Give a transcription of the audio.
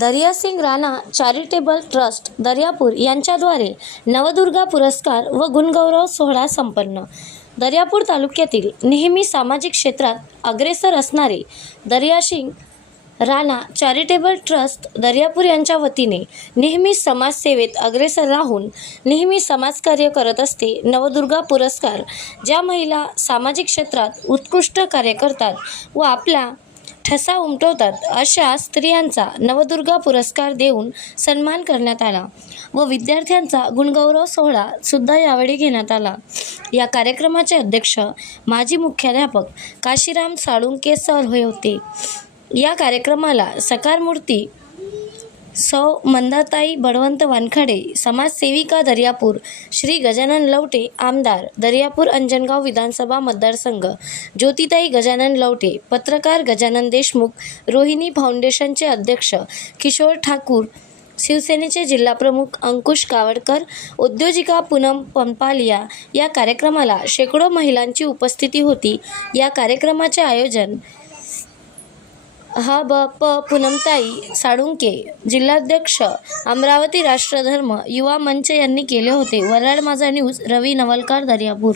दर्यासिंग Rana charitable trust Daryapur यांच्याद्वारे नवदुर्गा पुरस्कार व गुणगौरव सोहळा संपन्न. दर्यापूर तालुक्यातील नेहमी सामाजिक क्षेत्रात अग्रेसर असणारे दर्यासिंग राणा चॅरिटेबल ट्रस्ट दर्यापूर यांच्या वतीने नेहमी समाजसेवेत अग्रेसर राहून नेहमी समाजकार्य करत असते नवदुर्गा पुरस्कार. ज्या महिला सामाजिक क्षेत्रात उत्कृष्ट कार्य करतात व आपला ठसा उमटवतात अशा स्त्रियांचा नवदुर्गा पुरस्कार देऊन सन्मान करण्यात आला व विद्यार्थ्यांचा गुणगौरव सोहळा सुद्धा यावेळी घेण्यात आला. या कार्यक्रमाचे अध्यक्ष माजी मुख्याध्यापक काशीराम साळुंके सर होय होते. या कार्यक्रमाला सकारमूर्ती सौ मंदाताई बळवंत वानखडे समाजसेविका दर्यापूर श्री गजानन लवटे आमदार दर्यापूर अंजनगाव विधानसभा मतदारसंघ ज्योतिताई गजानन लवटे पत्रकार गजानन देशमुख रोहिणी फाउंडेशनचे अध्यक्ष किशोर ठाकूर शिवसेनेचे जिल्हाप्रमुख अंकुश कावडकर उद्योजिका पूनम पंपालिया या कार्यक्रमाला शेकडो महिलांची उपस्थिती होती. या कार्यक्रमाचे आयोजन हा ब प पूनमताई साळुंके जिल्हाध्यक्ष अमरावती राष्ट्रधर्म युवा मंच यांनी केले होते. वराड माझा न्यूज रवी नवलकार दर्यापूर.